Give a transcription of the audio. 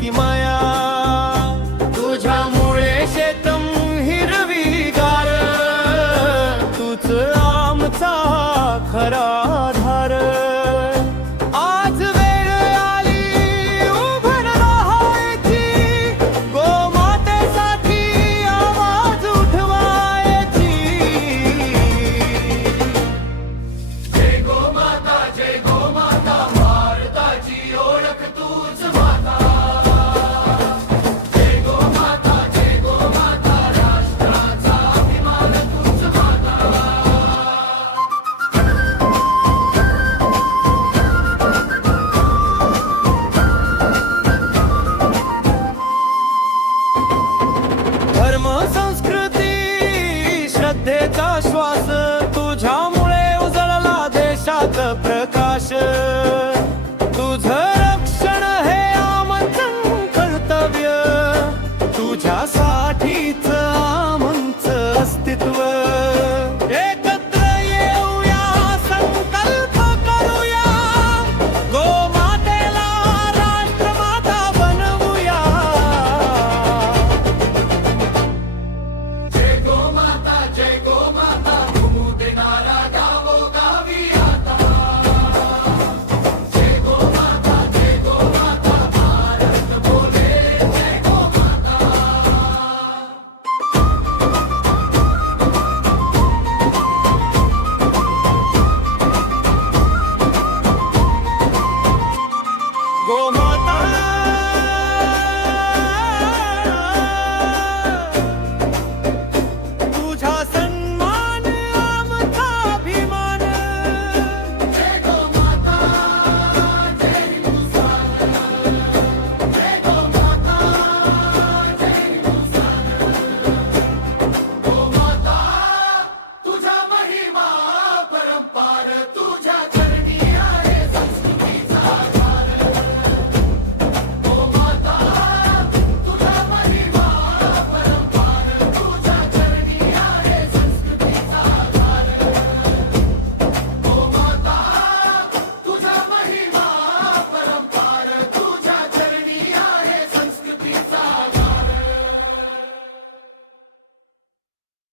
की माया, तुझ्यामुळे शेतम हिरवीगार, तूच आमचा खरा आधार. आज वेळ आली उभं राहायची, गोमातेसाठी आवाज उठवायची. जय गोमाता, जय गोमाता, भारताची ओळख तूच माता. जय गोमाता, जय गोमाता, राष्ट्राचा अभिमान तूच माता. धर्म संस्कृती श्रद्धेचा श्वास, तुझ्यामुळे उजळला देशात प्रकाश. तुझं रक्षण हे आमचं कर्तव्य, तुझ्या